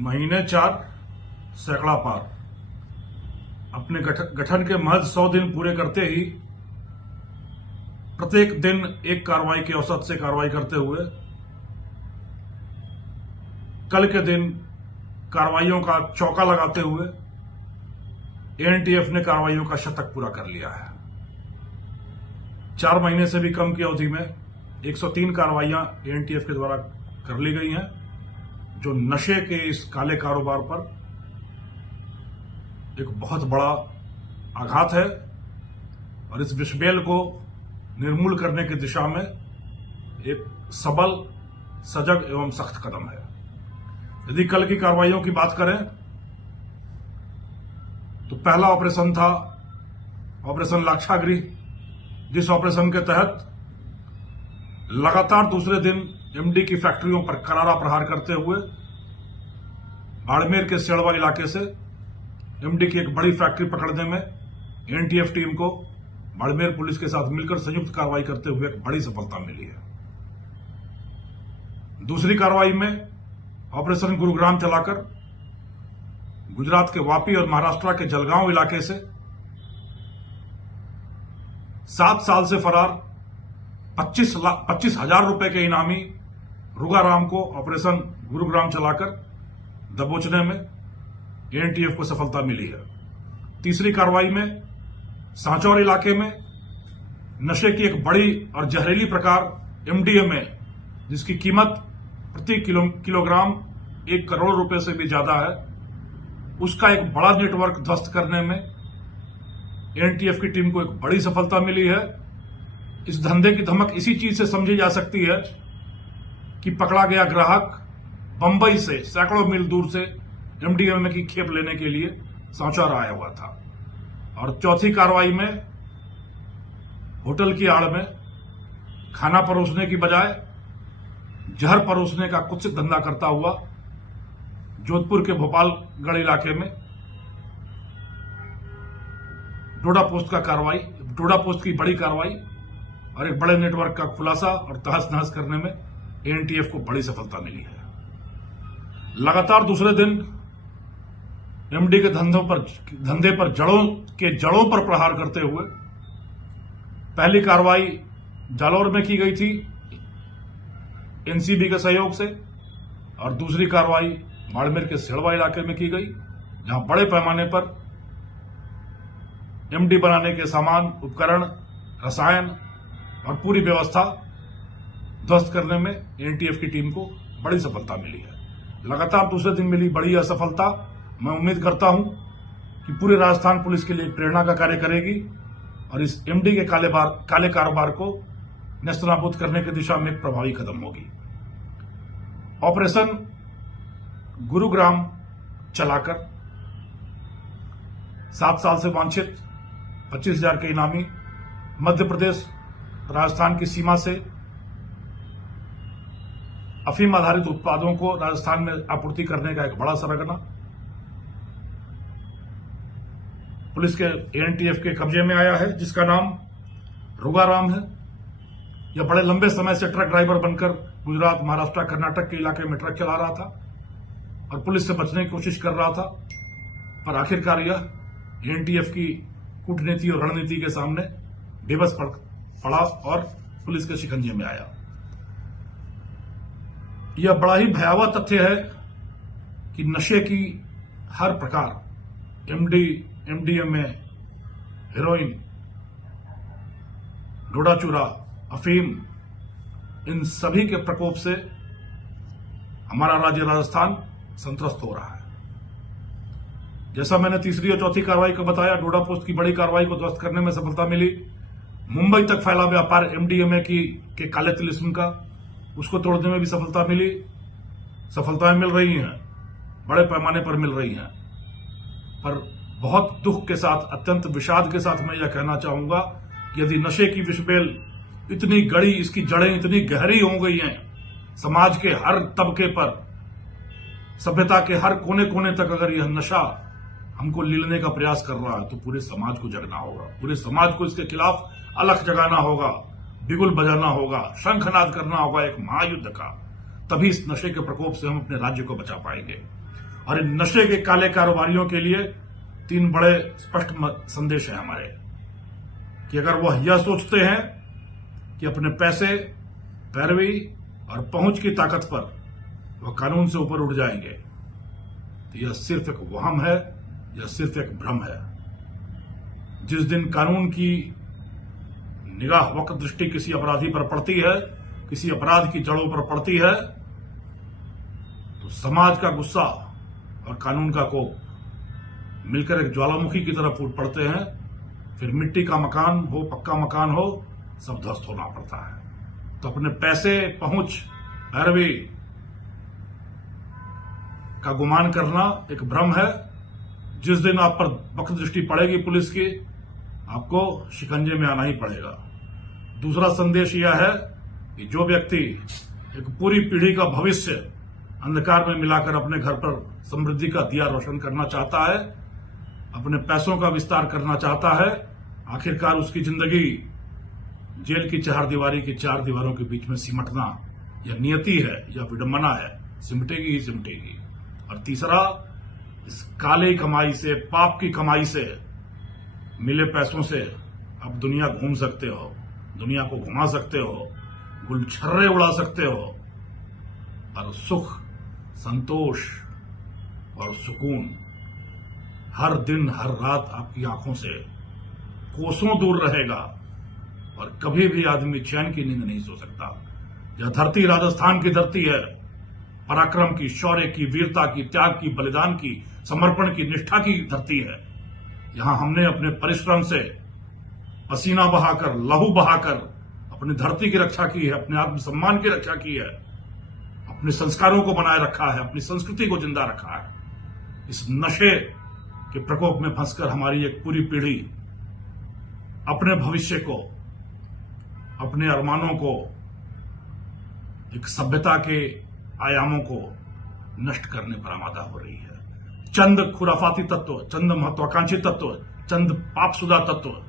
महीने 4 सैकड़ा पार। अपने गठन के महज 100 दिन पूरे करते ही प्रत्येक दिन एक कार्रवाई के औसत से कार्रवाई करते हुए कल के दिन कार्रवाइयों का चौका लगाते हुए एनटीएफ ने कार्रवाइयों का शतक पूरा कर लिया है। 4 महीने से भी कम की अवधि में 103 कार्रवाइयां एनटीएफ के द्वारा कर ली गई हैं, जो नशे के इस काले कारोबार पर एक बहुत बड़ा आघात है और इस विषबेल को निर्मूल करने की दिशा में एक सबल, सजग एवं सख्त कदम है। यदि कल की कार्रवाइयों की बात करें तो पहला ऑपरेशन था ऑपरेशन लाक्षागृह, जिस ऑपरेशन के तहत लगातार दूसरे दिन एमडी की फैक्ट्रियों पर करारा प्रहार करते हुए बाड़मेर के सेड़वा इलाके से एमडी की एक बड़ी फैक्ट्री पकड़ने में एनटीएफ टीम को बाड़मेर पुलिस के साथ मिलकर संयुक्त कार्रवाई करते हुए एक बड़ी सफलता मिली है। दूसरी कार्रवाई में ऑपरेशन गुरुग्राम चलाकर गुजरात के वापी और महाराष्ट्र के जलगांव इलाके से 7 साल से फरार 25,000 रुपए के इनामी रुगाराम को ऑपरेशन गुरुग्राम चलाकर दबोचने में एनटीएफ को सफलता मिली है। तीसरी कार्रवाई में सांचौर इलाके में नशे की एक बड़ी और जहरीली प्रकार एमडीएमए, जिसकी कीमत प्रति किलोग्राम 1 करोड़ रुपए से भी ज्यादा है, उसका एक बड़ा नेटवर्क ध्वस्त करने में एनटीएफ की टीम को एक बड़ी सफलता मिली है। इस धंधे की धमक इसी चीज से समझी जा सकती है कि पकड़ा गया ग्राहक बंबई से सैकड़ों मील दूर से एमडीएमए की खेप लेने के लिए सांचौर आया हुआ था। और चौथी कार्रवाई में होटल की आड़ में खाना परोसने की बजाय जहर परोसने का कुत्सित धंधा करता हुआ जोधपुर के भोपालगढ़ इलाके में डोडा पोस्ट की बड़ी कार्रवाई और एक बड़े नेटवर्क का खुलासा और तहस नहस करने में एनटीएफ को बड़ी सफलता मिली है। लगातार दूसरे दिन एमडी के धंधे पर जड़ों पर प्रहार करते हुए पहली कार्रवाई जालौर में की गई थी एनसीबी के सहयोग से, और दूसरी कार्रवाई बाड़मेर के सेड़वा इलाके में की गई, जहां बड़े पैमाने पर एमडी बनाने के सामान, उपकरण, रसायन और पूरी व्यवस्था ध्वस्त करने में एनटीएफ की टीम को बड़ी सफलता मिली है। लगातार दूसरे दिन मिली बड़ी यह सफलता मैं उम्मीद करता हूं कि पूरे राजस्थान पुलिस के लिए प्रेरणा का कार्य करेगी और इस एमडी के काले कारोबार को नेस्तनाबूद करने की दिशा में एक प्रभावी कदम होगी। ऑपरेशन गुरुग्राम चलाकर 7 साल से वांछित 25,000 के इनामी मध्य प्रदेश राजस्थान की सीमा से अफीम आधारित उत्पादों को राजस्थान में आपूर्ति करने का एक बड़ा सरगना पुलिस के एनटीएफ के कब्जे में आया है, जिसका नाम रुगाराम है। यह बड़े लंबे समय से ट्रक ड्राइवर बनकर गुजरात, महाराष्ट्र, कर्नाटक के इलाके में ट्रक चला रहा था और पुलिस से बचने की कोशिश कर रहा था, पर आखिरकार यह एनटीएफ की कूटनीति और रणनीति के सामने बेबस पड़ा और पुलिस के शिकंजे में आया। यह बड़ा ही भयावह तथ्य है कि नशे की हर प्रकार एमडीएमए, हेरोइन, डोडा चूरा, अफीम, इन सभी के प्रकोप से हमारा राज्य राजस्थान संत्रस्त हो रहा है। जैसा मैंने तीसरी और चौथी कार्रवाई को बताया, डोडा पोस्ट की बड़ी कार्रवाई को ध्वस्त करने में सफलता मिली। मुंबई तक फैला व्यापार एमडीएमए के काले तिलिस्म का, उसको तोड़ने में भी सफलता मिली। सफलताएं मिल रही हैं, बड़े पैमाने पर मिल रही हैं, पर बहुत दुख के साथ, अत्यंत विषाद के साथ मैं यह कहना चाहूंगा कि यदि नशे की विषबेल इतनी गड़ी, इसकी जड़ें इतनी गहरी हो गई हैं, समाज के हर तबके पर, सभ्यता के हर कोने कोने तक अगर यह नशा हमको लीलने का प्रयास कर रहा है, तो पूरे समाज को जगना होगा, पूरे समाज को इसके खिलाफ अलख जगाना होगा, बिगुल बजाना होगा, शंखनाद करना होगा एक महायुद्ध का। तभी इस नशे के प्रकोप से हम अपने राज्य को बचा पाएंगे। और इन नशे के काले कारोबारियों के लिए 3 बड़े स्पष्ट संदेश हैं हमारे कि अगर वह यह सोचते हैं कि अपने पैसे, पैरवी और पहुंच की ताकत पर वह कानून से ऊपर उठ जाएंगे, तो यह सिर्फ एक वहम है, यह सिर्फ एक भ्रम है। जिस दिन कानून की निगाह, वक्त दृष्टि किसी अपराधी पर पड़ती है, किसी अपराध की जड़ों पर पड़ती है, तो समाज का गुस्सा और कानून का कोप मिलकर एक ज्वालामुखी की तरह फूट पड़ते हैं। फिर मिट्टी का मकान हो, पक्का मकान हो, सब ध्वस्त होना पड़ता है। तो अपने पैसे, पहुंच, पैरवी का गुमान करना एक भ्रम है। जिस दिन आप पर वक्त दृष्टि पड़ेगी पुलिस की, आपको शिकंजे में आना ही पड़ेगा। दूसरा संदेश यह है कि जो व्यक्ति एक पूरी पीढ़ी का भविष्य अंधकार में मिलाकर अपने घर पर समृद्धि का दिया रोशन करना चाहता है, अपने पैसों का विस्तार करना चाहता है, आखिरकार उसकी जिंदगी जेल की 4 दीवारी की 4 दीवारों के बीच में सिमटना यह नियति है, यह विडंबना है, सिमटेगी ही सिमटेगी। और तीसरा, इस काले कमाई से, पाप की कमाई से मिले पैसों से आप दुनिया घूम सकते हो, दुनिया को घुमा सकते हो, गुलछर्रे उड़ा सकते हो, और सुख, संतोष और सुकून हर दिन, हर रात आपकी आंखों से कोसों दूर रहेगा और कभी भी आदमी चैन की नींद नहीं सो सकता। यह धरती राजस्थान की धरती है, पराक्रम की, शौर्य की, वीरता की, त्याग की, बलिदान की, समर्पण की, निष्ठा की धरती है। यहां हमने अपने परिश्रम से पसीना बहाकर, लहू बहाकर अपनी धरती की रक्षा की है, अपने आत्मसम्मान की रक्षा की है, अपने संस्कारों को बनाए रखा है, अपनी संस्कृति को जिंदा रखा है। इस नशे के प्रकोप में फंसकर हमारी एक पूरी पीढ़ी अपने भविष्य को, अपने अरमानों को, एक सभ्यता के आयामों को नष्ट करने पर आमादा हो रही है। चंद खुराफाती तत्व, चंद महत्वाकांक्षी तत्व, चंद पापसुदा तत्व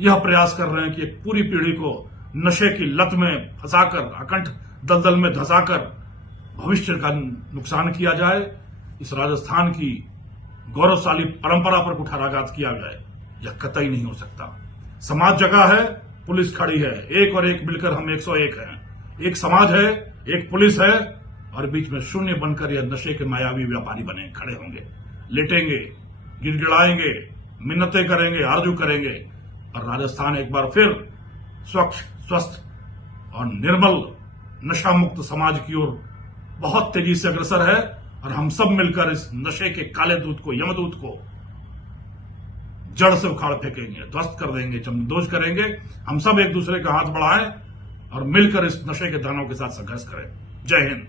यह प्रयास कर रहे हैं कि एक पूरी पीढ़ी को नशे की लत में फंसाकर, अकंठ दलदल में धंसाकर भविष्य का नुकसान किया जाए, इस राजस्थान की गौरवशाली परंपरा पर कुठाराघात किया जाए, यह कतई नहीं हो सकता। समाज जगह है, पुलिस खड़ी है, एक और एक मिलकर हम 101 हैं। एक समाज है, एक पुलिस है, और बीच में शून्य बनकर यह नशे के मायावी व्यापारी बने खड़े होंगे, लेटेंगे, गिड़गिड़ाएंगे, मिन्नतें करेंगे, आरजू करेंगे, और राजस्थान एक बार फिर स्वच्छ, स्वस्थ और निर्मल नशा मुक्त समाज की ओर बहुत तेजी से अग्रसर है। और हम सब मिलकर इस नशे के काले दूत को, यमदूत को जड़ से उखाड़ फेंकेंगे, ध्वस्त कर देंगे, चमदोज करेंगे। हम सब एक दूसरे का हाथ बढ़ाएं और मिलकर इस नशे के दानों के साथ संघर्ष करें। जय हिंद।